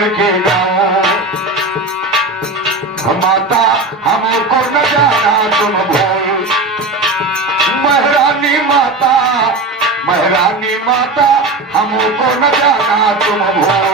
घर के गाँव। माता हमको न जाना तुम भूल, महारानी माता, महारानी माता हमको न जाना तुम भूल।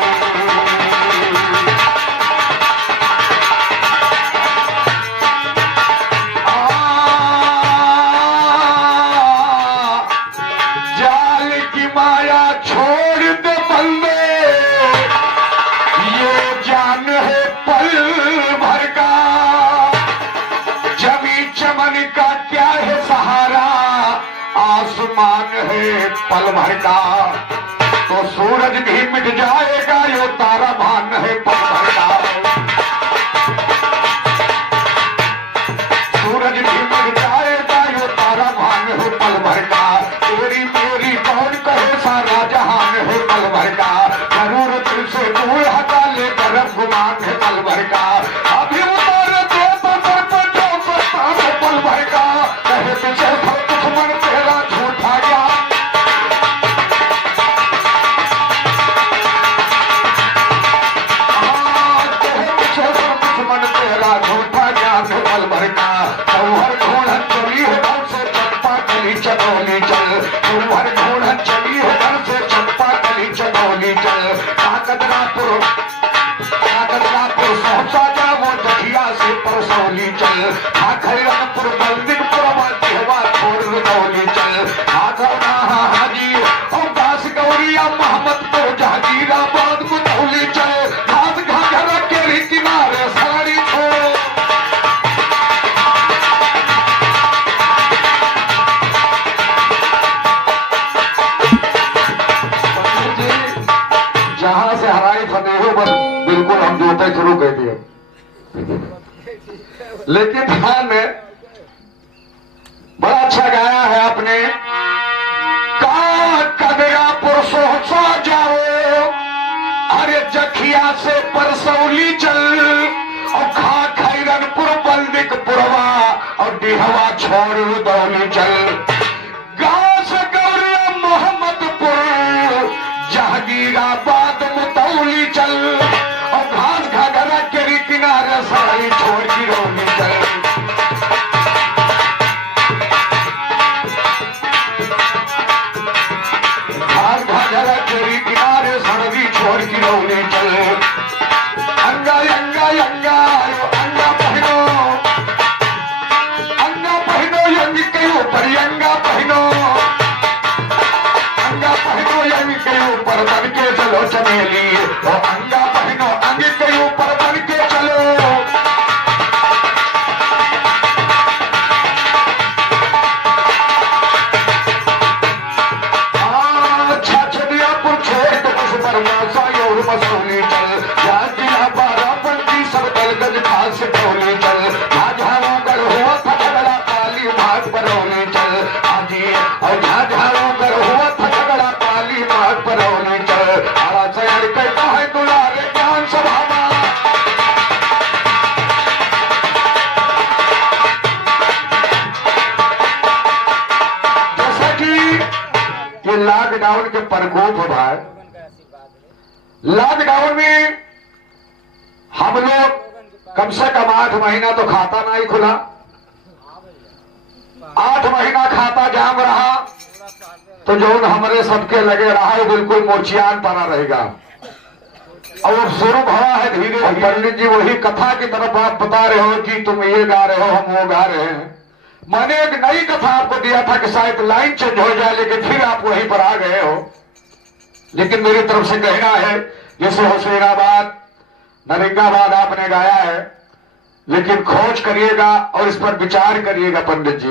आसमान है पल भर का, तो सूरज भी मिट जाएगा, यो तारा मान है पल भर का। सूरज भी मिट जाएगा, यो तारा मान है पल भर का। तेरी मेरी कौन कहे सारा जहान है पल भर का। जरूर दिल से दूर हटा ले कर गुमान है पल भर का। अभी उतार दो तो सर पर जो सस्ता है पल भर का। कहे पीछे दुश्मन तेरा झूठा गया, दुश्मन तेरा झूठा ज्ञान है पल भर का। सौहर ढूंढन चली है घर से चंपा कली चनौली चल, सौहर ढूंढन चली है घर से चंपा कली चनौली चल। काकदरापुर सहसा जा वो दखिया से परसौली चल। खैरनपुर बल्दिकपुर हवा छोड़ रदौली चल। हाजी और दास गौरिया मोहम्मदपुर जहांगीराबाद मुदौली चल। घास घाघरा के किनारे साड़ी छोड़, जहां से हराई फतेह पर बिल्कुल हम जोते शुरू कर दिए, लेकिन ध्यान में बड़ा अच्छा गाया है आपने। कदरापुर सोहसा जाओ, अरे जखिया से परसौली चल। और खैरनपुर बल्दिकपुरवा और डिहवा छोड़ रदौली चल। घास गौरिया मोहम्मदपुर जहांगीराबाद मुदौली चल। और घास घाघरा के किनारे साड़ी छोड़ गिरौली चल। घास घाघरा के किनारे साड़ी छोड़ गिरौली चल। अंगा अंगा अंगा अंगा पहनो, अंगा पहनो यंग के ऊपर अंगा पहनो, अंगा पहनो यंग के ऊपर बन के चलो चमेली। और अंगा पहनो अंग के ऊपर बन के चलो। छछदियापुर छोड़ तो पर मसूली चल। बाराबंदी सब दलगज खास टोली चल। झाझारों हुआ था झगड़ा काली मार्ग परौली चल। हाजी और झाझारों हुआ था झगड़ा काली मार्ग परौली चल। आरा सैर कहता है दुलारे ज्ञान सभा में। जैसा कि ये लॉकडाउन के प्रकोप हो रहा है, लॉकडाउन में हम लोग कम से कम 8 महीना तो खाता नहीं खुला। 8 महीना खाता जाम रहा, तो जो हमारे सबके लगे रहा है बिल्कुल मोचियान पना रहेगा। और शुरू हुआ है धीरे धीरे। पंडित जी वही कथा की तरफ आप बता रहे हो कि तुम ये गा रहे हो, हम वो गा रहे हैं। मैंने एक नई कथा आपको दिया था कि शायद लाइन चेंज हो जाए, लेकिन फिर आप वहीं पर आ गए हो। लेकिन मेरी तरफ से कहना है, जैसे हुसैनाबाद नरिंगाबाद आपने गाया है, लेकिन खोज करिएगा और इस पर विचार करिएगा पंडित जी।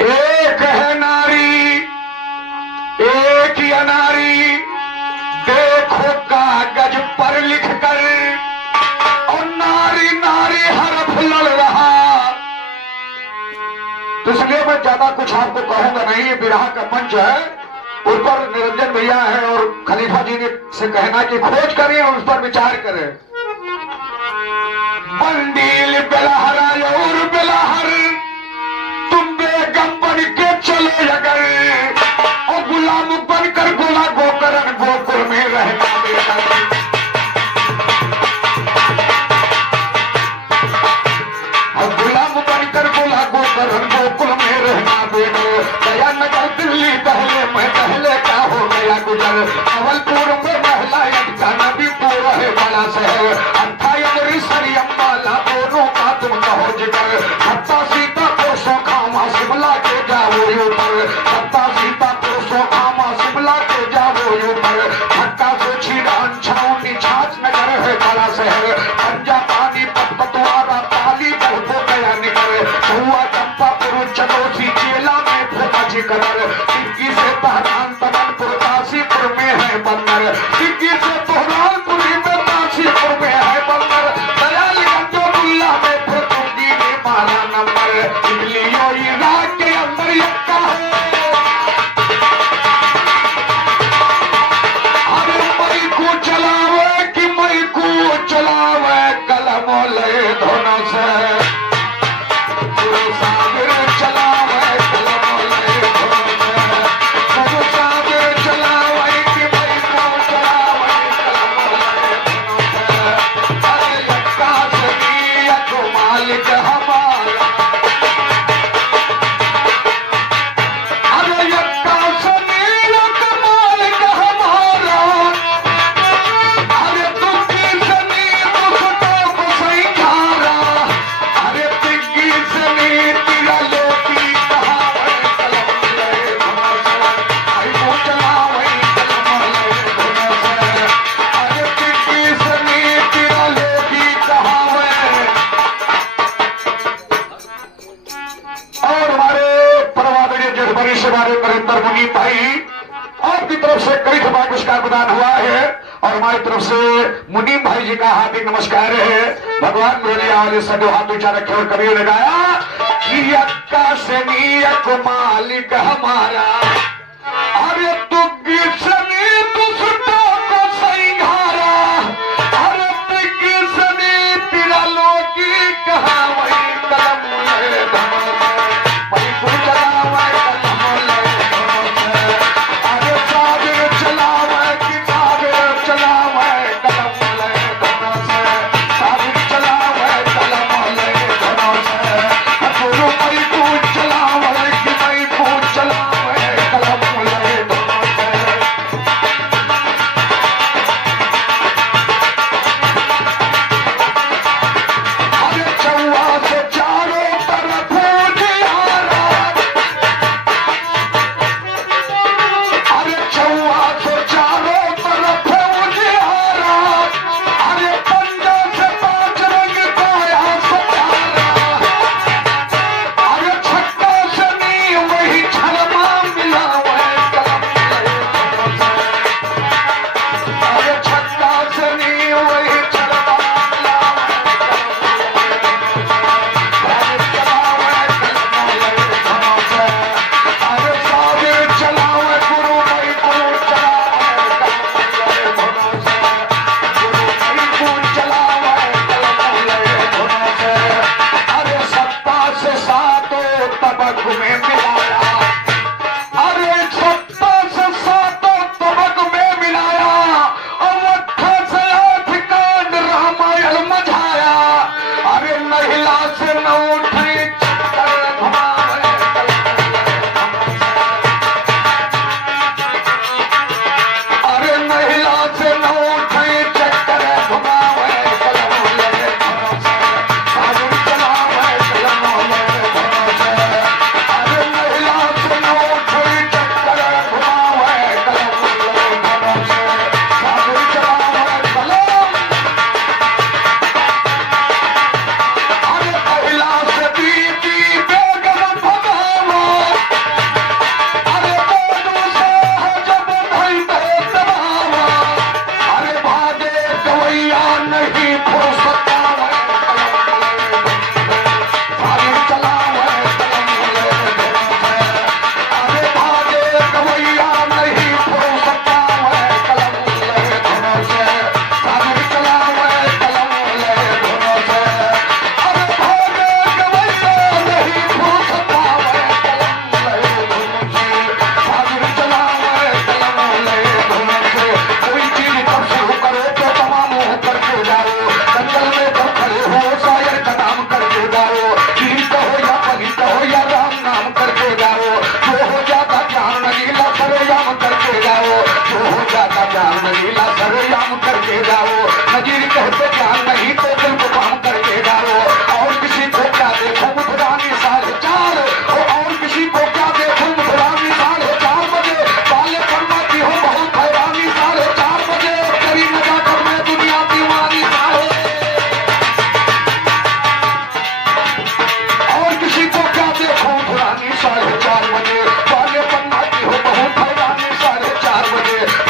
एक है नारी एक ही अनारी, देखो कागज पर लिख कर, और नारी नारी हरफ लड़ रहा। तो इसलिए मैं ज्यादा कुछ आपको कहूंगा नहीं, ये विरह का मंच है, उस पर निरंजन भैया है और खलीफा जी ने से कहना कि खोज करें और उस पर विचार करें। बंदील बेलहरा और बेलहर, तुम बेगम बन के चले अगर, और गुलाम बनकर अवलपुर में महला का नबीपुर है बड़ा शहर, अट्ठाई सरी अम्बाला दोनों का तुम कहो जिगर, सत्ता सीता पुरुषों खामा शिमला के जाओ ऊपर, सत्ता सीता पुरुषों खामा शिमला के जाओ ऊपर, धक्का से छीरान छाउनी छाछ नगर है बड़ा शहर, पंजा पानी पतवारा पाली बहुतो गया निकर, हुआ चंपा पुरुष चलोसी चेला में फुमाजी कर, सिक्की से पहचान तमनपुर काशीपुर में है बंदर, सिक्की से तोहरानपुरी में काशीपुर में है बंदर, दयालगंज मुल्ला में फुर्तुंगी में माला नंबर, इमलियो इराक के अंदर यक्का है। अरे मई को चलावे कि मई को चलावे कलम ले धोनों से, सागर चलावे कलम ले धोनों से, सागर चलावे कि मई को चलावे कलम ले धोनों से, अरे यक्का सनियत मालिक हमारा, अरे यक्का सनियत मालिक हमारा, अरे दुखी सनी दुखों को संघारा, अरे तिग्गी सनी तिरा लोटी कहावे कलम ले धोनों से, आई को चलावे कलम ले धोनों से, अरे तिग्गी सनी तिरा लोटी कहावे। और हमारे परमादरणीय जजबरी से हमारे नरेंद्र मुनि भाई आपकी तरफ से कई दफा पुरस्कार प्रदान हुआ है, और हमारी तरफ से मुनीम भाई जी का हार्दिक नमस्कार है। भगवान मुरलिया वाले सदो हाथ ऊंचा रखे और कभी लगाया कि यक्का सनियत मालिक हमारा, अरे तुग्गी सनी दुष्टों को संघारा, अरे तिग्गी सनी तिरा लोकी कहावे कलम ले धोनों से, मई को चलावे कलम ले धोनों से, अरे सागर चलावे कि सागर चलावे कलम ले धोनों से, सागर चलावे कलम ले धोनों से, गुरु मई को चलावे कि मई को चलावे कलम ले धोनों से,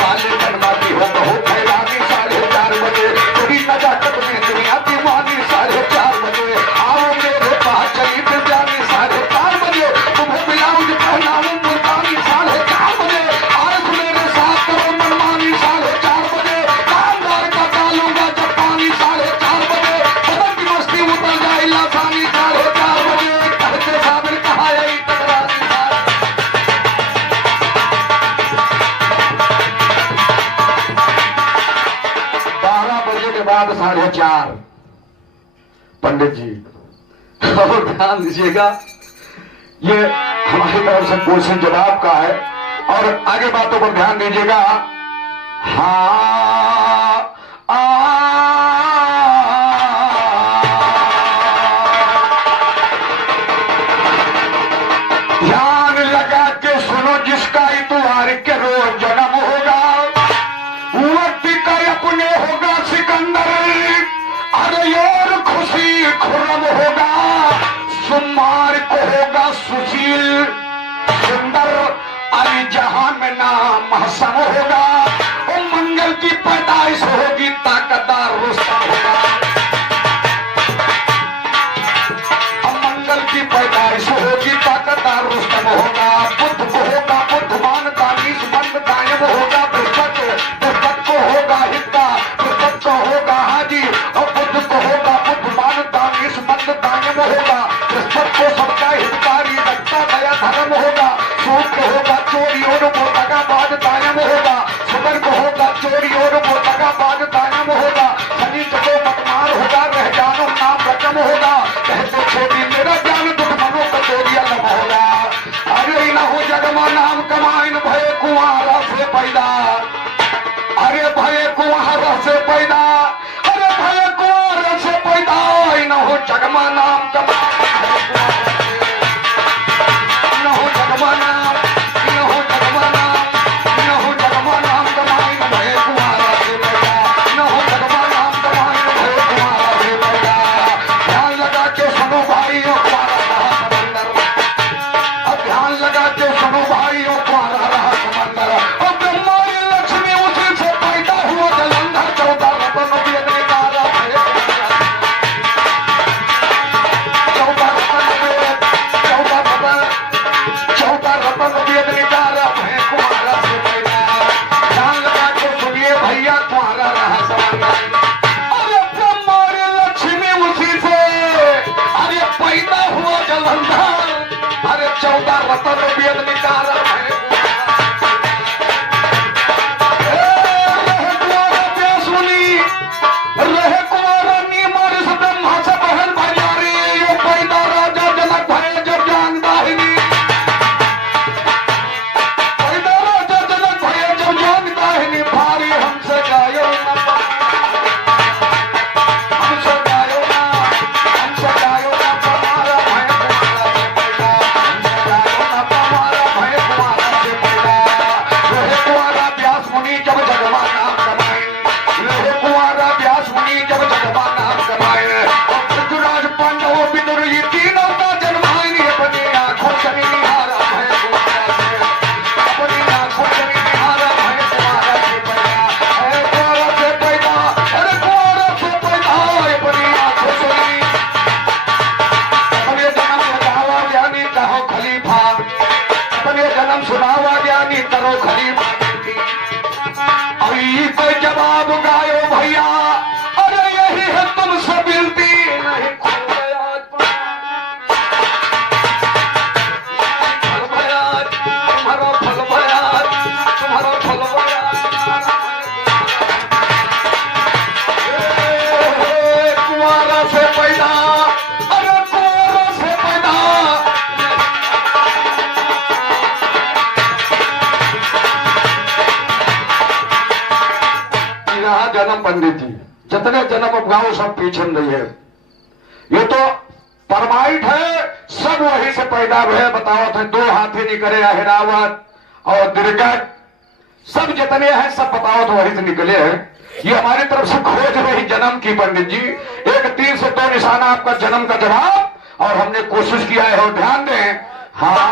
काले जन्माती हो बहु फैलानी 4:30 बजे पूरी नजाकत में दुनिया दीवानी 4:30 बजे आओ मेरे पास चली फिर जानी 4:30 बजे तुम्हें ब्लाउज पहनाऊं मुल्तानी 4:30 बजे आज मेरे साथ करो मनमानी 4:30 बजे कामदार का डालूंगा जापानी 4:30 बजे बदन की मस्ती उतर जाए लासानी 4:30 बजे कहते साबिर कहा यही टकराती 12 बजे के बाद 4:30 पंडित जी और ध्यान दीजिएगा ये हमारी तरफ से क्वेश्चन जवाब का है और आगे बातों पर ध्यान दीजिएगा। हाँ ध्यान लगा के सुनो जिसका इतवार के रोज जन्म होगा वक्त का अपने होगा सिकंदर अरे और खुशी खुर्रम होगा सुमार को होगा सुशील सुंदर अली जहां में नाम हसन होगा और मंगल की पैदाइश होगी ताकतदार रुस्तम होगा और मंगल की पैदाइश होगी ताकतदार रुस्तम होगा बुद्ध को होगा बुद्धमान दानिश बंद कायम होगा बृहस्पति को होगा हिस्सा बृहस्पति को होगा हाजी और बुद्ध को होगा बुद्धमान दानिश बंद कायम होगा बृहस्पति को सबका हितकारी रखता गया धर्म होगा सूद को होगा चोरी और वो दगा बाद कायम होगा सुबर को होगा चोरी और वो दगा बाद कायम होगा शनि को मतमार होगा रह जानो नाम रकम होगा कहते छोटी मेरा ज्ञान दुश्मनों का चोरिया लम होगा अरे न हो जगमा नाम कमाइन भय कुआरा से पैदा अरे भय कुआरा से पैदा अरे भय कुआरा से पैदा न हो जगमा नाम कमा न हो जगमा नाम न हो जगमा नाम न हो जगमा नाम कमाइन भय कुआरा से पैदा न हो जगमा नाम कमाइन भय कुआरा से पैदा ध्यान लगा के सुनो भाइयों कुआरा रहा समंदर अब ध्यान लगा के सुनो भाइयों कुआरा रहा समंदर अब ब्रह्मारी लक्ष्मी उसी से पैदा हुआ जलंधर 14 रत्न वेद निकाला 14 रत्न वेद निकाला है कुआरा से पैदा ध्यान लगा के सुनिए भैया कुआरा रहा समंदर अरे ब्रह्मारी लक्ष्मी उसी से अरे पैदा हुआ जलंधर अरे 14 रत्न वेद निकाला है रहे कुमारा नीमारी से ब्रह्मा से बहन भैयारी यो पैदा राजा जनक भय जब जान दाहिनी पैदा राजा जनक भय जब जान दाहिनी भारी हमसे गायो ना हमसे गायो ना हमारा भय कुमारा से पैदा हमसे गायो ना हमारा भय कुमारा से पैदा रहे कुमारा व्यास मुनि जब जगमा नाम कमाए रहे कुमारा व्यास मुनि जब जगमा नाम कमाए और पृथ्वीराज पांडव विदुर ये तीनों का जन्मायनी अपनी आंखों से निहारा भय कुमारा से अपनी आंखों से निहारा भय कुमारा से पैदा है कुमारा से पैदा अरे कुमारा से पैदा अपनी आंखों से अपने जन्म सुनावा ज्ञानी कहो खलीफा अपने जन्म सुनावा ज्ञानी करो खलीफा अभी कोई जवाब गायो भैया अरे यही है तुमसे मिलती नहीं तुम्हारा फल बयान तुम्हारा फल बयान कुआरा से पैदा अरे कुआरा से पैदा जन्म पंडित जी जितने जन्म अपगाओ सब पीछे नहीं है ये तो परमाइट है सब वही से पैदा हुए बताओ थे 2 हाथी निकले अहिरावत और दिरकट सब जितने हैं सब बताओ तो वही से निकले हैं ये हमारी तरफ से खोज रही जन्म की पंडित जी 1 3 से 2 निशाना आपका जन्म का जवाब और हमने कोशिश किया है और ध्यान दें हाँ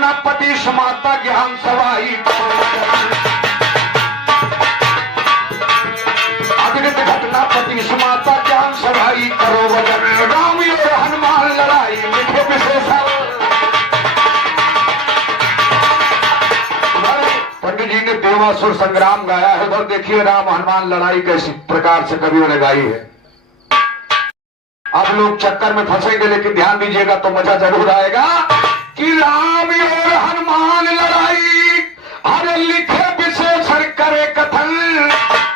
घटना पति समाता ज्ञान सवाई अगणित घटना पति समाता ज्ञान सवाई करो वजन राम और हनुमान लड़ाई लिखे विशेषण। पंडित जी ने देवासुर संग्राम गाया है, उधर देखिए राम हनुमान लड़ाई कैसी प्रकार से कवियों ने गाई है। आप लोग चक्कर में फंसेंगे लेकिन ध्यान दीजिएगा तो मजा जरूर आएगा कि राम और हनुमान लड़ाई अरे लिखे विशेषण करे कथन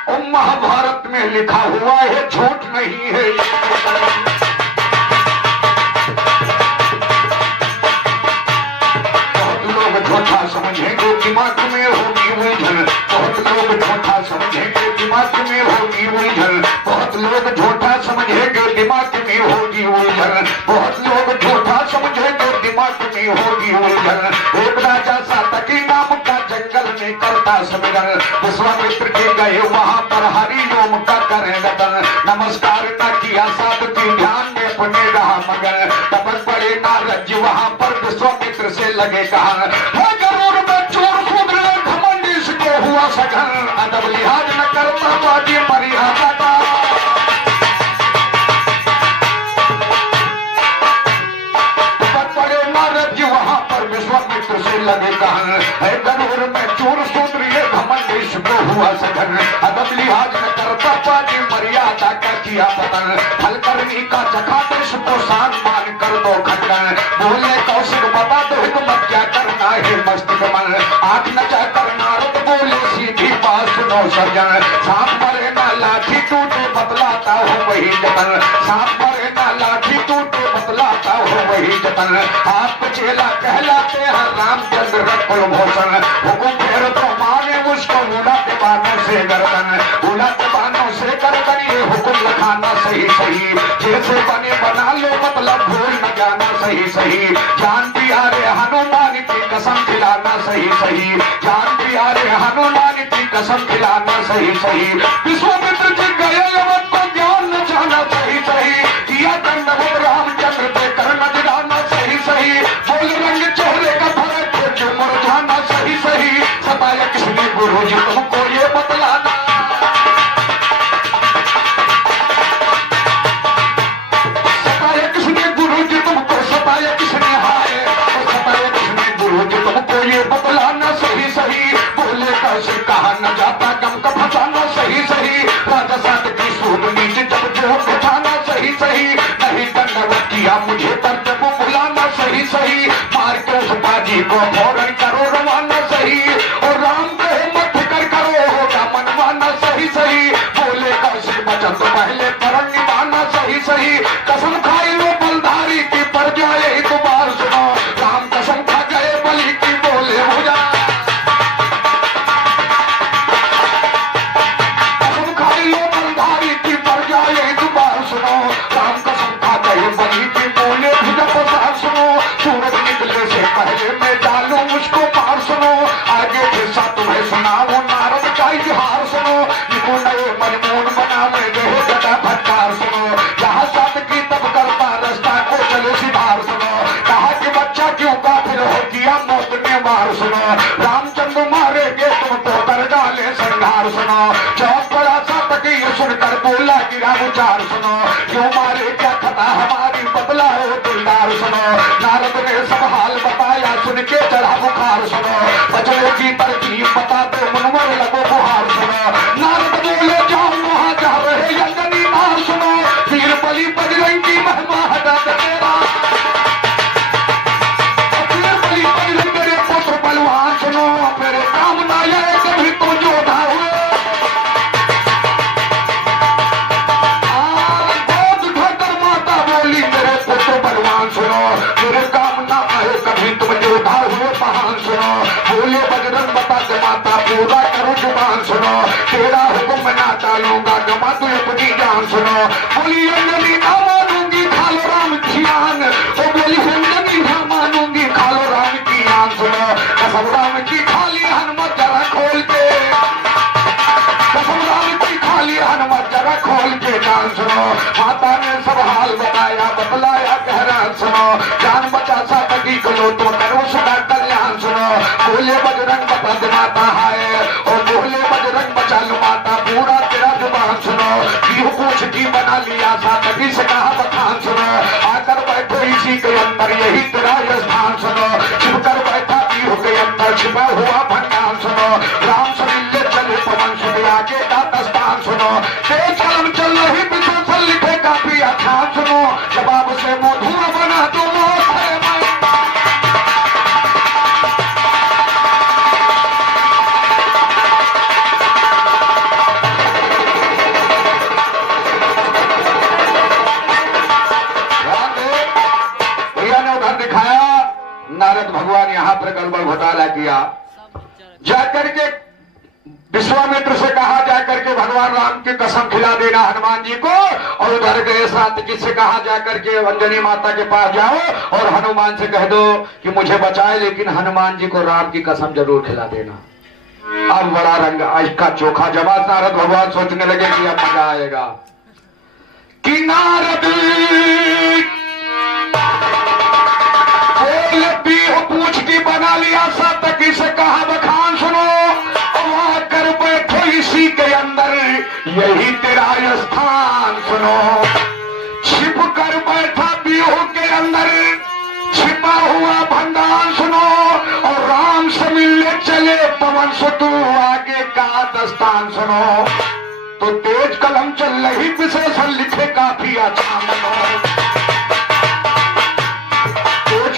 और महाभारत में लिखा हुआ है झूठ नहीं है। बहुत लोग झूठा समझेंगे दिमाग में होगी उलझन, बहुत लोग झूठा समझेंगे दिमाग में होगी उलझन, बहुत लोग झूठा समझेंगे दिमाग में होगी उलझन, बहुत लोग झूठा समझेंगे दिमाग में होगी उलझन। एक राजा सातकी नाम का जंगल में करता समिरन, विश्वामित्र के गए वहां पर हरिओम का करें रतन, नमस्कार न किया सातकी ध्यान में अपने रहा मगन, तपक पड़े नारद जी वहां पर विश्वामित्र से लगे कहा गरुड़ में चोर खुद घमंड इसको हुआ सघन, अदब लिहाज न करता बाजी मर्यादा का। विश्वामित्र से लगे कहन है गरुड़ में चोर सूत्र ये घमंड इसको हुआ सघन, अदब लिहाज न करता बाजी मर्यादा का किया पतन, फल करनी का चखा इसको सम्मान कर दो खंडन, बोलने कौशिक बता दो हिकमत क्या करना है मस्तिष्क मन, आंख न चाहकर नारद बोले सीधी बात सुनो सज्जन, सांप मरे ना लाठी टूटे बतलाता हो वही जतन, सांप मरे ना लाठी टूटे बतलाता हो वही जतन, आप चेला कहलाते हैं रामचंद्र रकुल भूषण, हुकुम फेर तो माने मुझको उड़ाते बानों से गर्दन, उड़ाते बानों से गर्दन ये हुकुम लखाना सही सही, जैसे बने बना लो मतलब भूल न जाना सही सही, जान प्यारे हनुमान की कसम खिलाना सही सही, जान प्यारे हनुमान की कसम खिलाना सही सही। विश्वामित्र जी गए अवध को ज्ञान न जाना सही सही, किया दंडवत रामचंद्र पे करना दिलाना सही सही, बोल रंग चेहरे का फर्क जो मुरझाना सही सही, सताया किसने गुरु जी तुमको ये बतलाना, सताया किसने गुरु जी तुमको, सताया किसने हाय, सताया किसने गुरु जी तुमको ये बतलाना सही सही, बोले कैसे कहा न जाता गम का फसाना सही सही, राजा साथ की सूद नीचे जब जो उठाना सही सही, नहीं दंडवत किया मुझे पर जब बुलाना सही सही, मार के उस बाजी को फौरन करो रवाना सही, और राम कहे मत फिकर करो होगा मनवाना सही सही, बोले कैसे बचन तो पहले परन निभाना सही सही, कसम खाई लो बलधारी की पर जाए तो बार सुनो, राम कसम खा गए बलि की बोले हो जा, कसम खाई लो बलधारी की पर जाए तो बार सुनो, राम कसम खा गए बलि की बोले भुजा प्रसाद सुनो, सूरज निकले से पहले मैं डालू मुझको पार सुनो, आगे जैसा तुम्हें सुनाऊं नारद का इतिहास सुनो, निको नए मनमोहन बना मैं गए गदा भटकार सुनो, जहाँ साथ की तब करता रास्ता को चले सिधार सुनो, कहा कि बच्चा क्यों काफिर हो किया मौत ने मार सुनो, रामचंद्र मारेगे तुमको कर डाले संघार सुनो, चौक बड़ा सा तकी सुनकर बोला गिरा उचार सुनो, क्यों मारे क्या खता हमारी बदला हो दिलदार सुनो, नारद ने सब हाल बताया सुन के चढ़ा बुखार सुनो, बचने की तरकीब बता दो मनवर लगो बुहार सुनो, नारद बोले जाओ वहां जा रहे अंजनी मार सुनो, वीर बलि बजरंगी महिमा हटा तेरा, वीर बलि बजरंग मेरे पुत्र बलवान सुनो, मेरे काम ना आए कभी तुम जोधा हुए, गोद उठाकर माता बोली मेरे पुत्र बलवान सुनो, मेरे काम ना आए कभी तुम जोधा हुए महान सुनो, बोले बजरंग बता के माता पूरा करो जुबान सुनो, तेरा हुक्म ना टालूंगा गमा तू अपनी जान सुनो, बोली अंजलि ना मानूंगी खालो राम की आन, तो बोली अंजलि ना मानूंगी खालो राम की आन सुनो, कसम राम की खाली हनुमत जरा खोल के, कसम राम की खाली हनुमत जरा खोल के जान सुनो, माता ने सब हाल बताया बतलाया गहरा सुनो, जान बचा सा तकी को लो तो करो सदा कल्याण माता है और बोले बजरंग बचा लो माता पूरा तेरा जुबान सुनो क्यों पूछ की बना लिया था कभी से कहा बखान सुनो आकर बैठो इसी के अंदर यही तेरा स्थान सुनो छिप कर बैठा पीहू के अंदर छिपा हुआ भंडार सुनो राम से मिलने चले पवन सुन आगे का दस्तान सुनो तेज कलम चल रही विशेषण लिखे काफी आसान सुनो जवाब से मुंह धुआं बना दो मौत है नारद भगवान यहाँ पर गड़बड़ घोटाला किया जाकर के विश्वामित्र से कहा जाकर के भगवान राम की कसम खिला देना हनुमान जी को और उधर गए सात्विकी से कहा जाकर के अंजनी माता के पास जाओ और हनुमान से कह दो कि मुझे बचाए लेकिन हनुमान जी को राम की कसम जरूर खिला देना। अब बड़ा रंग आज का चोखा जवाब नारद भगवान सोचने लगे कि अब मजा आएगा कि नारद पूछ की बना लिया सातकी से कहा बखान सुनो वहां कर बैठो इसी के अंदर यही तेरा स्थान सुनो छिप कर बैठा पीहू के अंदर छिपा हुआ भंडार सुनो और राम से मिलने चले पवन सुतु आगे का दस्तान सुनो तो तेज कलम चल रही विशेषण लिखे काफी अच्छा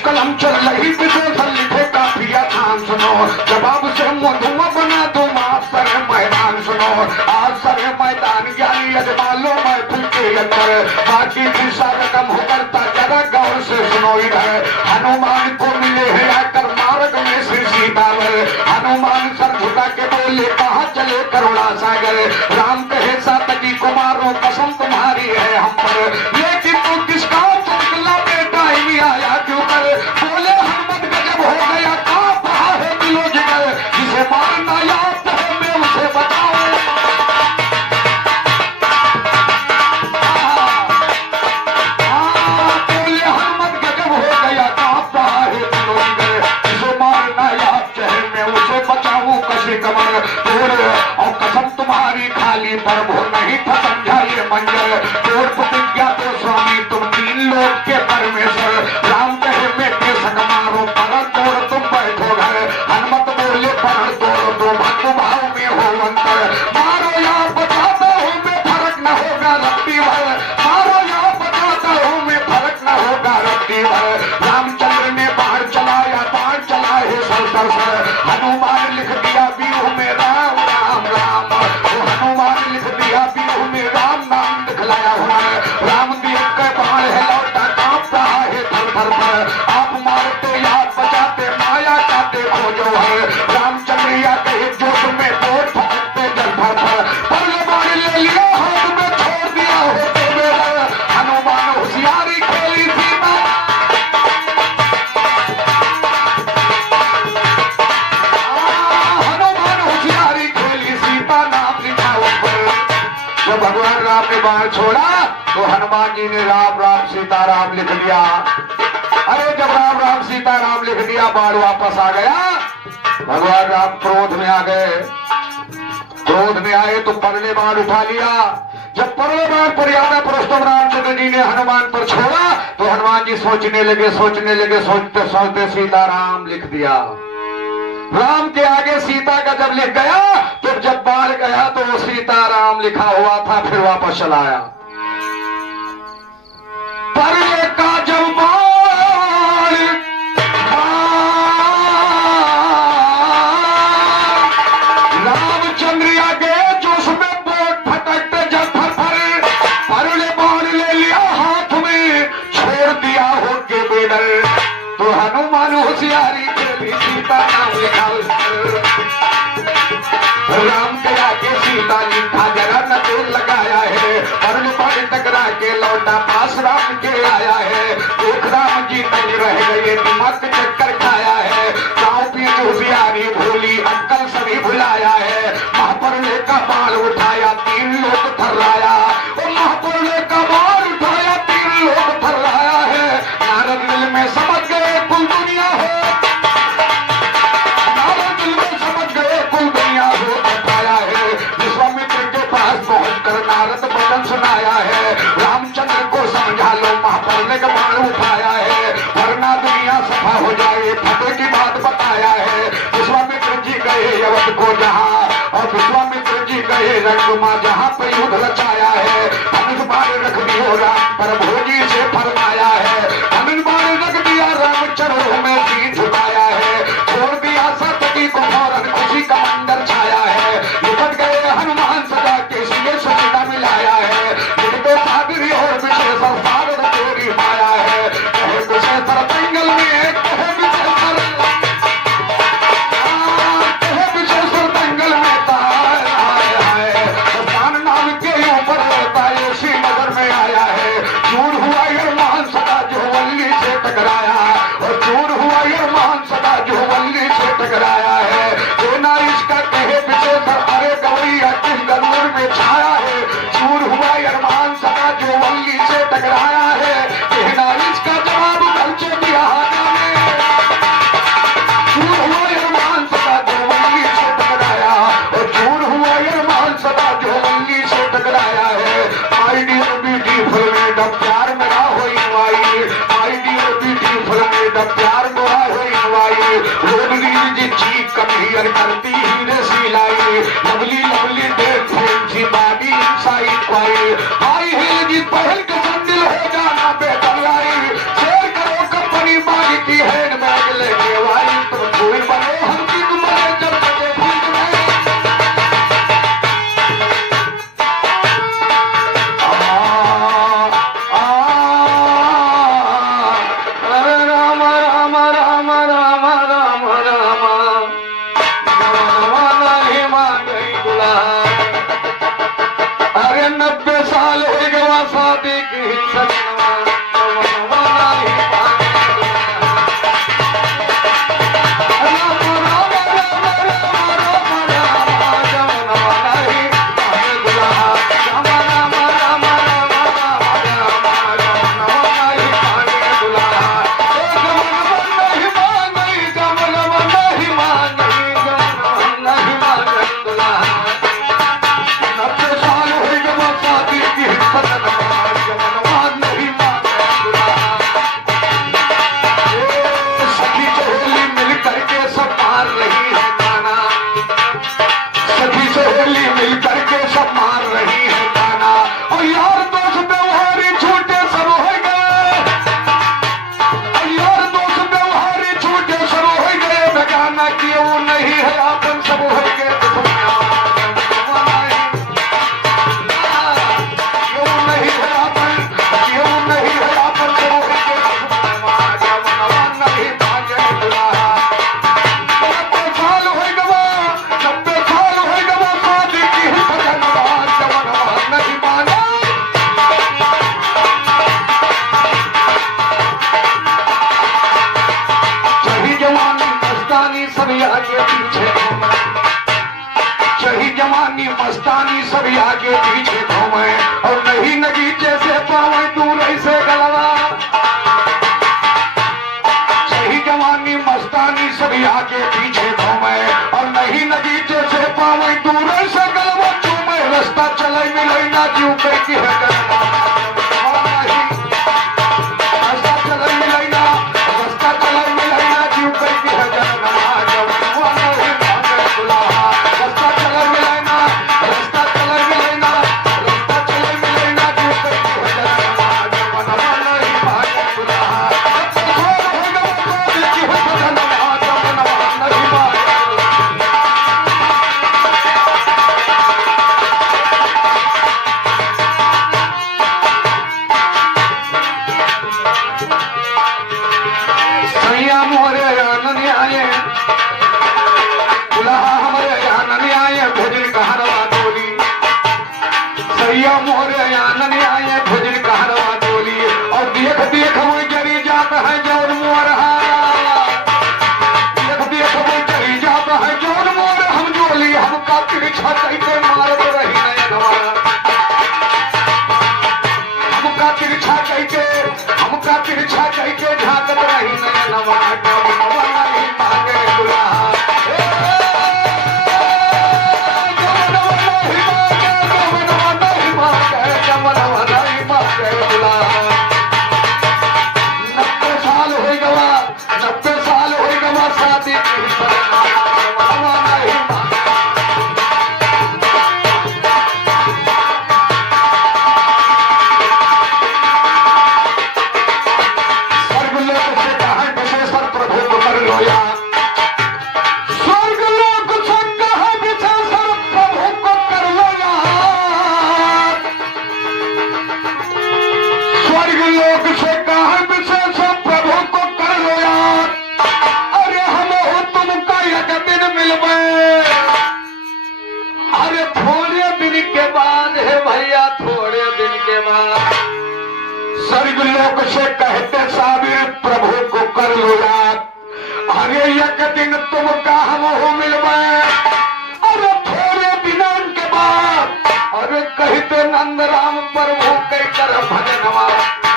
कलम चल रही विशेषण लिखे काफी आसान सुनो जवाब से मुंह बना दो आप सर मैदान सुनो आज सर मैदान ज्ञानी यजमालो महफिल के अंदर बाकी दिशा रकम हो करता जरा गौर से सुनो इधर हनुमान को मिले हैं आकर मार्ग में श्री सीतावर हनुमान सर झुका के बोले कहा चले करुणा सागर राम कहे सातकी कुमारों कसम तुम्हारी है हम पर लेकिन तू किसका चुटकुला बेटा ही आया क्यों कर बोले हनुमत गजब हो गया कहाँ पहा है दिलो जिगर जिसे मारना याद है मैं उसे बताऊं बोले हनुमत गजब हो गया कहाँ पहा है दिलो जिगर जिसे मारना याद है मैं उसे बचाऊं कसी कमर बोले और कसम तुम्हारी खाली पर वो नहीं था समझा ये मंजर तोड़ प्रतिज्ञा तो स्वामी तुम तीन लोग के परमेश्वर राम कहे मारो पर तोड़ तुम बैठो घर हनुमत बोले पर तोड़ दो भक्ति भाव में हो अंतर मारो या बताता हूँ मैं फर्क न होगा रत्ती भर मारो या बताता हूँ मैं फर्क न होगा रत्ती भर रामचंद्र ने बाहर चलाया बाहर चलाए सर सर सर हनुमान लिख दिया बीहू में राम राम राम हनुमान लिख दिया बीहू में राम नाम दिखलाया हुआ राम देव के बाहर है लौटा कांप रहा है थर थर पर आप मारते याद बचाते माया चाहते हो जो है रामचंद्रिया कहे जोश में तोड़ फटकते जल भर पर पहले बार ले लिया हाथ में छोड़ दिया होते मेरा हनुमान होशियारी खेली थी हनुमान होशियारी खेली सीता नाम लिखा ऊपर जब भगवान राम ने बाहर छोड़ा तो हनुमान जी ने राम राम सीताराम लिख दिया। अरे जब राम राम सीताराम लिख दिया बाढ़ वापस आ गया भगवान राम क्रोध में आ गए क्रोध में आए तो परले बाण उठा लिया जब परले बाण पर यादव पुरुषोत्तम रामचंद्र जी ने हनुमान पर छोड़ा तो हनुमान जी सोचने लगे सोचते सोचते सीताराम लिख दिया राम के आगे सीता का जब लिख गया तो जब बाढ़ गया तो वो सीताराम लिखा हुआ था फिर वापस चलाया परले का जब रामचंद्र आगे जोश में बोट फटकते जब फर परले बाण ले लिया हाथ में छोड़ दिया हो के बेडर तो हनुमान होशियारी खेली सीता नाम लिखा राम के आगे सीता लिखा जरा न तेल लगाया है परले बाण टकरा के लौटा पास राम के आया है देख राम जी नहीं रह गए दिमाग चक्कर खाया है गाँव की होशियारी भूली अक्कल सभी भुलाया है महापरले का बाण उठाया 3 लोग थर्राया महापरले का बाण उठाया 3 लोग थर्राया है नारद दिल में समझ गए कुल दुनिया है नारद दिल में समझ गए को जहाँ, और विश्वामित्र जी गए रंग माँ जहाँ पे युद्ध रचाया है। धनुष बाण रख दियो राम पर भोजी से फरमाया है। धनुष बाण रख दिया राम चरणों में सी झुकाया है। छोड़ दिया सतपति को फौरन खुशी का मंडल छाया है। निकट गए हनुमान सदा के सिले से सीधा मिलाया है। निकटे सागरी और विशेष सागर तेरी माया है। कहे विशेषर दंगल में कहे विशेषर दंगल में तार नाम के ऊपर रहता है उसी नगर में आया है। चूर हुआ यरमान सदा जो वल्ली से टकराया, और चूर हुआ यरमान सदा जो वल्ली से टकराया है। देना इसका कहे विशेषर अरे गवैया किस गरुड़ में छाया है। चूर हुआ यरमान सदा जो वल्ली से टकराया है। देना इसका जवाब कलचे दिया चूर हुआ यरमान सदा जो वल्ली से टकराया, और चूर हुआ यरमान सदा जो वल्ली से टकराया है। माय डियर ब्यूटीफुल मैडम प्यार मेरा होई वाई, माय डियर ब्यूटीफुल मैडम प्यार मेरा होई वाई। रोडली जी चीक कमियर करती हीरे सिलाई, lovely lovely date fancy body inside पाई। हाई हील जी पहल के संदिल हो जाना बेहतर लाई। शेयर करो कंपनी बागी की हैंड बैग लेके वाई। तुम कोई बने हम की तुम्हारे जब बजे फील्ड में। अरे राम राम राम राम राम राम नहीं मांगे दुल्हा। अरे 90 साल हो गया शादी की सजना नहीं मांगे मस्तानी सभी आगे पीछे घूमे, और नहीं नगीचे से पावे दूर ऐसे गलवा। सही जवानी मस्तानी सभी आगे पीछे घूमे, और नहीं नगीचे से पावे दूर ऐसे गलवा। चूमे रास्ता चले मिले ना जीव की है गलवा। रास्ता चले मिले ना, रास्ता चले मिले ना जीव की है गलवा। लोक से कहते साबिर प्रभु को कर लो याद। अरे एक दिन तुमका हम हो मिलवे, अरे थोड़े दिनों के बाद अरे कहते नंद राम प्रभु के कर भजनवा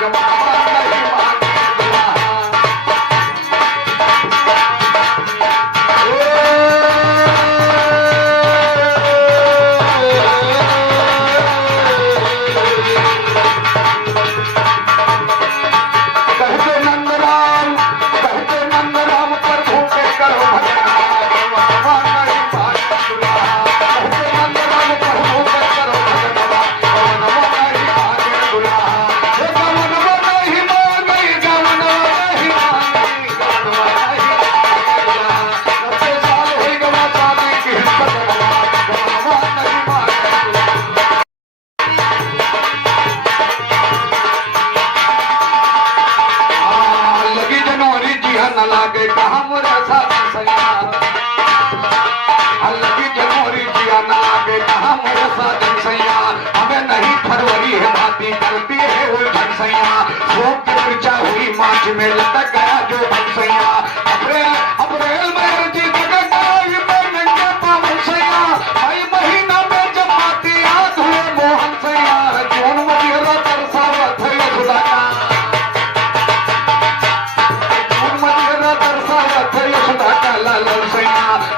जमाना नहीं माने न लागे कहा मोरा साधन सैया, लगी जनवरी जिया न लागे कहा मोरा साधन सैया। हमें नहीं फरवरी है बाती करती है उलझन सैया, भूख की ऊर्जा हुई मार्च में लटक गया जो धन सैया। अप्रैल में अर्जी जगह नंगे पावन सैया, मई महीना में जब आती याद हुए मोहन सैया। जून मजीरा तरसावत है खुदा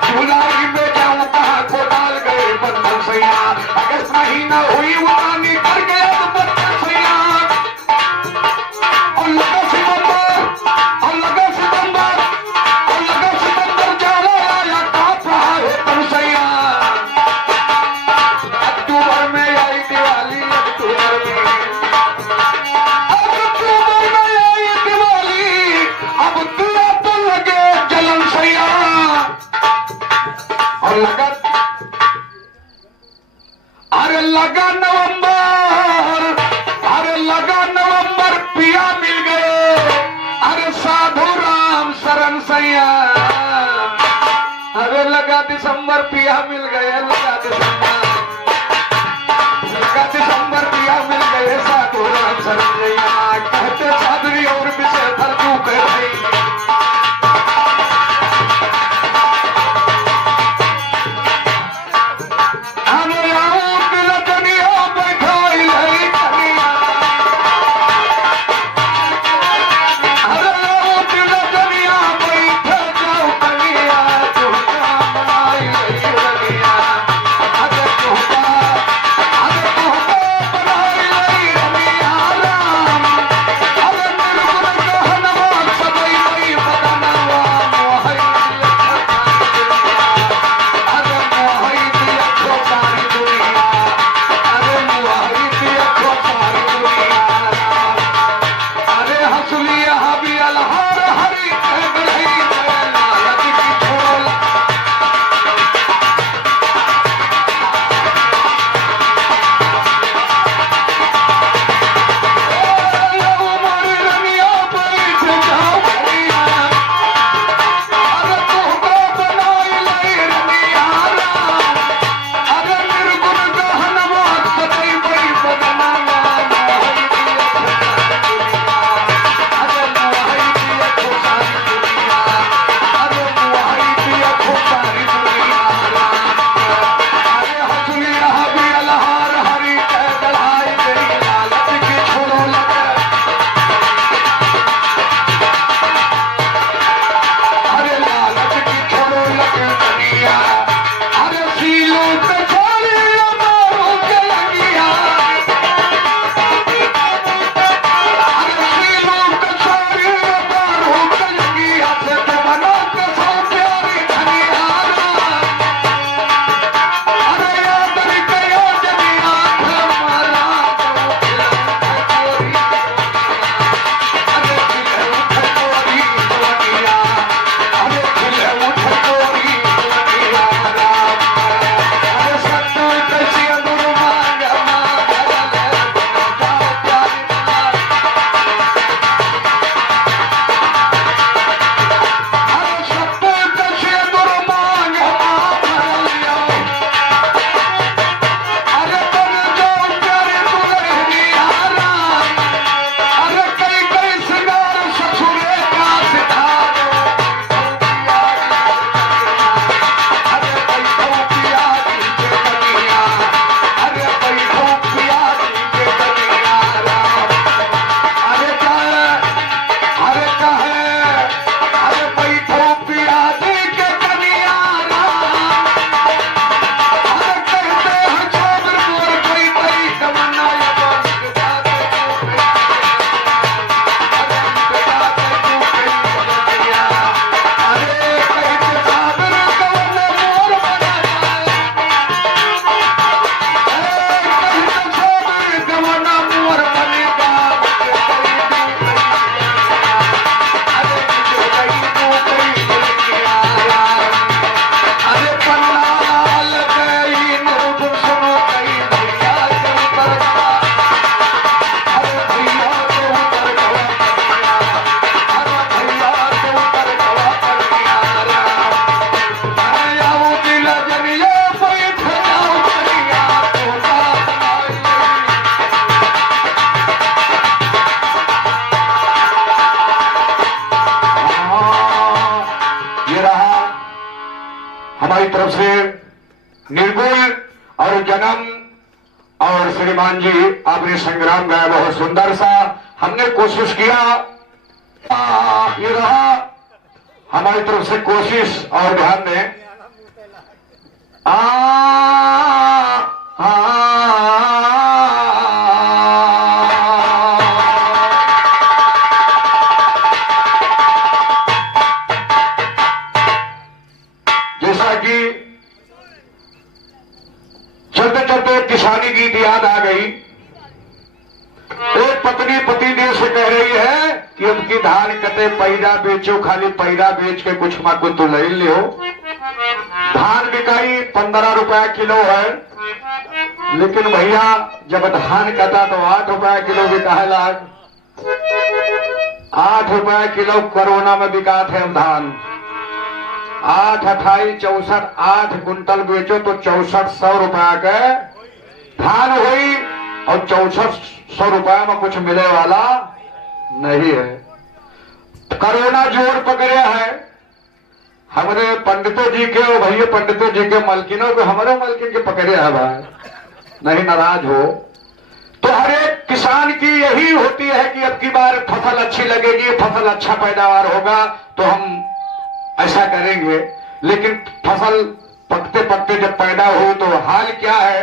जुलाई में जाऊं कहा को डाल गए बंधन सैया। अगस्त महीना हुई उड़ानी कर गए बंधन सैया। और लगा सितंबर जाड़ा आया कांप रहा है तन सैया। अक्टूबर में आई दिवाली, अक्टूबर में आई दिवाली, अब दिया तो लगे जलन सैया। और लगा नवंबर पिया मिल गए, अरे साधु राम शरण सैया। अरे लगा दिसंबर पिया मिल गए, लगा दिसंबर पिया मिल गए साधु राम शरण सैया। कहते साधुरी और विषय फल तू कर रही हमारी तरफ से निर्गुण और जन्म और श्रीमान जी आपने संग्राम गाया बहुत सुंदर सा। हमने कोशिश किया, ये रहा हमारी तरफ से कोशिश। और ध्यान दें, जैसा कि चलते चलते किसानी गीत याद आ गई। एक पत्नी पति देव से कह रही है कि अब की धान कते पैदा बेचो, खाली पैदा बेच के कुछ मा कुछ तो ले लो। धान बिकाई 15 रुपया किलो है, लेकिन भैया जब धान कटा तो 8 रुपया किलो बिका है। लाग 8 रुपया किलो कोरोना में बिका थे धान। 8 28 64 8 कुंटल बेचो तो 6400 रुपया के धान हुई, और 6400 रुपया में कुछ मिले वाला नहीं है। कोरोना जोर पकड़े है हमारे पंडितों जी के और भैया पंडितों जी के मलकिनों को, हमारे मलकिन के पकड़े है भाई, नहीं नाराज हो। तो हर एक किसान की यही होती है कि अब की बार फसल अच्छी लगेगी, फसल अच्छा पैदावार होगा तो हम ऐसा करेंगे। लेकिन फसल पकते पकते जब पैदा हो तो हाल क्या है,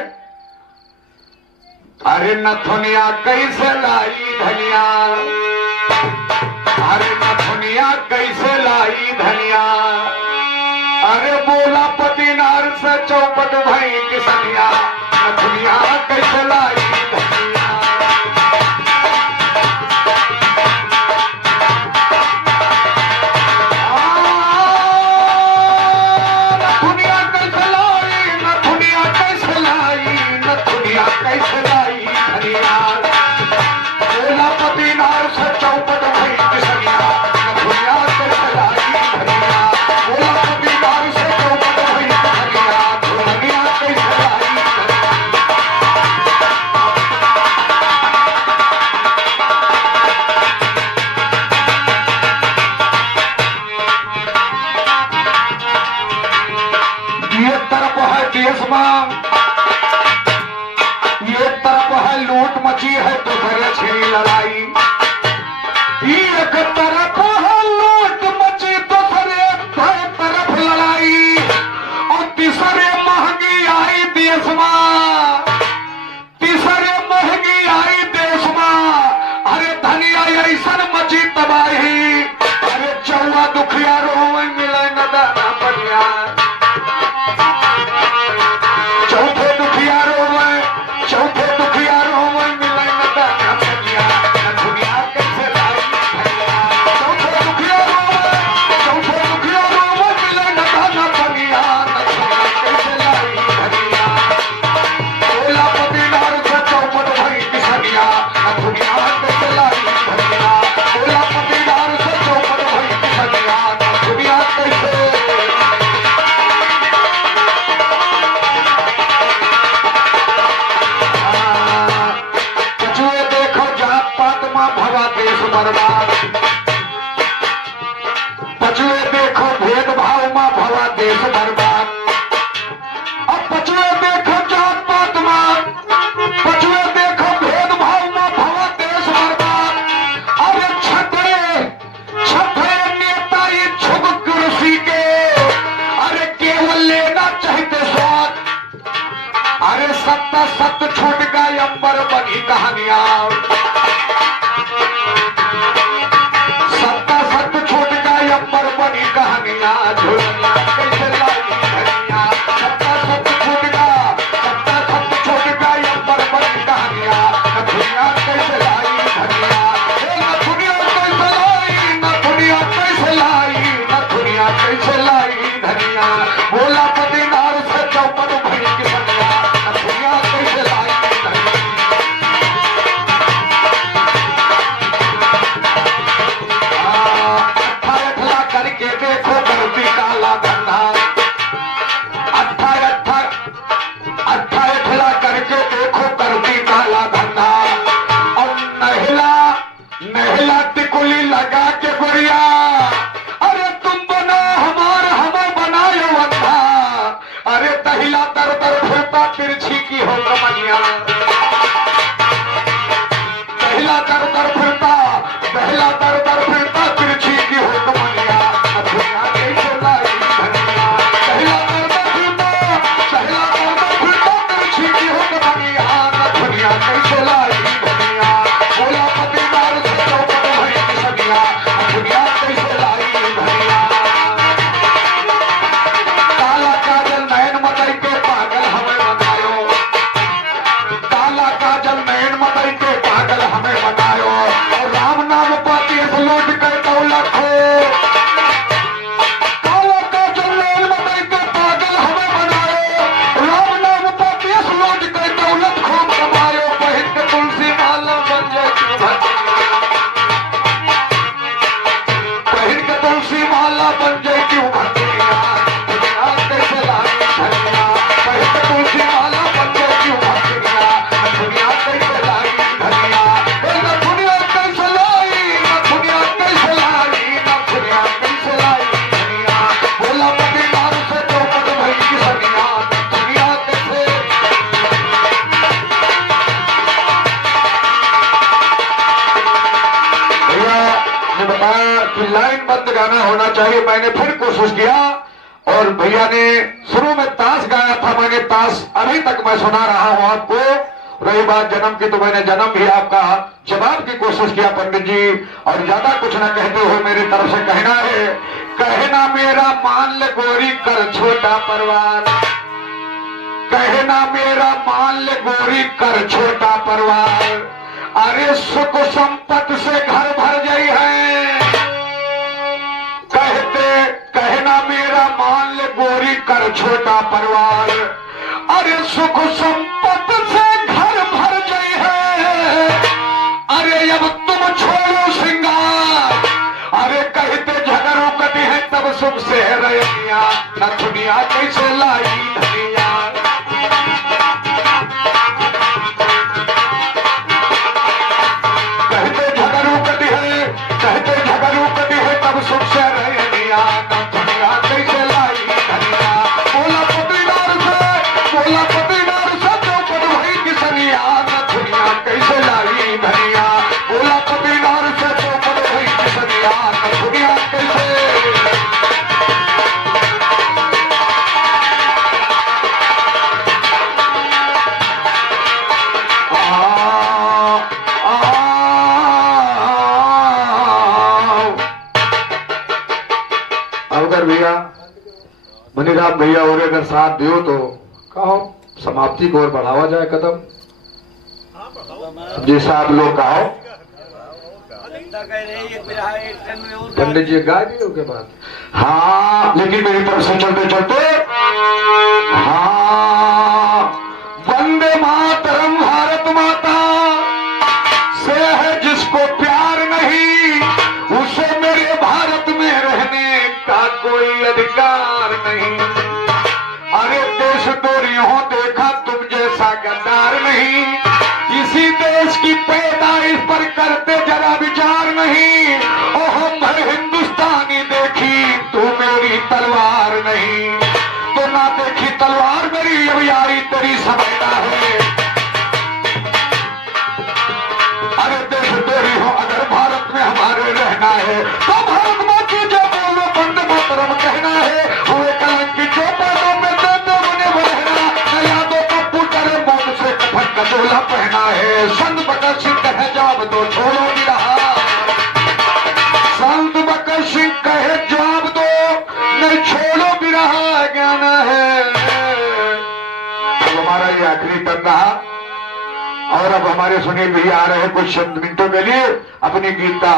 अरे नथुनिया कैसे लाई धनिया, अरे नथुनिया कैसे लाई धनिया, अरे बोला पतिनार से चौपट भई किसनिया, नथुनिया कैसे लाई धनिया। नथुनिया कैसे लाई, नथुनिया कैसे लाई, नथुनिया कैसे लाई धनिया, बोला पतिनार से चौपट भई किसनिया, नथुनिया कैसे लाई धनिया, बोला पतिनार से चौपट भई किसनिया, नथुनिया कैसे लाई धनिया। एक तरफ है देश में, एक तरफ है लूट मची है तो घरे छिड़ी लड़ाई, एक तरफ है लूट मची तो घरे तरफ लड़ाई, और तीसरे महंगी आई देश में, तीसरे महंगी आई देश में, अरे धनिया ऐसन मची तबाही, अरे चौवा दुखिया रोवे मिले न दाना बढ़िया, चौथे दुखिया रोवे, चौथे दुखिया रोवे मिले न दाना बढ़िया, नथुनिया कैसे लाई धनिया, चौथे दुखिया रोवे, चौथे दुखिया रोवे मिले न दाना बढ़िया, नथुनिया कैसे लाई धनिया, बोला पतिनार से चौपट भई किसनिया, नथुनिया कैसे लाई धनिया, बोला पतिनार से चौपट भई किसनिया, नथुनिया कैसे। कछुए देखो जात पात मां भवा देश बर्बाद, कछुए देखो भेदभाव मां भवा देश बर्बाद, अब कछुए देखो जात पात मां, कछुए देखो भेदभाव मां भवा देश बर्बाद, अरे छतरे छतरे नेता इच्छुक कुर्सी के, अरे केवल लेना चाहते स्वाद, अरे सत्ता सत्य छूट गई अंबर बनी कहानियां, सत्ता सत्य छूट गई अंबर बनी कहानियां, झुलनिया कैसे लाई धनिया, सत्ता सत्य छूट गया, सत्ता सत्य छूट गई अंबर बनी कहानियां, नथुनिया कैसे लाई धनिया, नथुनिया कैसे लाई, नथुनिया कैसे लाई, नथुनिया कैसे लाई धनिया, बोला पतिनार से चौपट भई किसनिया, नथुनिया कैसे लाई धनिया। अट्ठा अठला करके देखो करती काला धंधा, अट्ठा अट्ठा अट्ठा अठला करके देखो करती काला धंधा, और नहिला नहिला टिकुली लगा के गुड़िया, अरे तुम बना हमार हमें बनायो अंधा, होना चाहिए। मैंने फिर कोशिश किया और भैया ने शुरू में ताश गाया था, मैंने ताश अभी तक मैं सुना रहा हूं आपको। रही बात जन्म की, तो मैंने जन्म भी आपका जवाब की कोशिश किया पंडित जी। और ज्यादा कुछ ना कहते हुए मेरी तरफ से कहना है, कहना मेरा मान ले गोरी कर छोटा परिवार, कहना मेरा मान ले गोरी कर छोटा परिवार। अरे सुख संपत्ति से घर भर जाई है, कहते कहना मेरा मान ले गोरी कर छोटा परिवार। अरे सुख संपत्ति से घर भर जाई है, अरे अब तुम छोड़ो श्रृंगार। अरे कहते झगड़ों कभी है तब सुख से रैया, न दुनिया कैसे लाई धनिया। कहते झगड़ों कभी है तब सुख से रैया, न दुनिया कैसे लाई धनिया। बोला पत्रीदार से चौपट भाई किसनिया, न दुनिया कैसे लाई धनिया। बोला पत्रीदार से चौपट भाई किसनिया, न दुनिया कैसे। अगर भैया मनीराम भैया और अगर साथ दियो तो कहो समाप्ति को और बढ़ावा जाए कदम। जी साहब लोग कहो। पंडित जी गा दियो के बाद। हाँ लेकिन मेरी तरफ से चलते चलते, हाँ वंदे मातरम भारत माता से है जिसको प्यार नहीं, उसे मेरे भारत में रहने का कोई अधिकार नहीं। अरे देश दूरियों देखा तुम जैसा गद्दार नहीं, इसी देश की पैदाइश पर करते जरा विचार नहीं। ओ हम हर हिंदुस्तानी देखी तू मेरी तलवार नहीं, तो ना देखी तलवार मेरी अभी आई तेरी समझता है। अरे देश दूरी हो अगर भारत में हमारे रहना है, तो भारत माँ की जो बोलो वंदे मातरम कहना है। हुए कलंकी जो पैदों में देते बने बहना, यादों को पुटरे मौत से कफन का चोला पहना है। संत भगत सिंह कहे जवाब दो छोड़ो भी रहा, संत भगत सिंह कहे जवाब दो नहीं छोड़ो भी रहा, ज्ञान है। अब हमारा ये आखिरी टर्न रहा और अब हमारे सुनील भैया आ रहे हैं कुछ मिनटों के लिए अपनी गीत का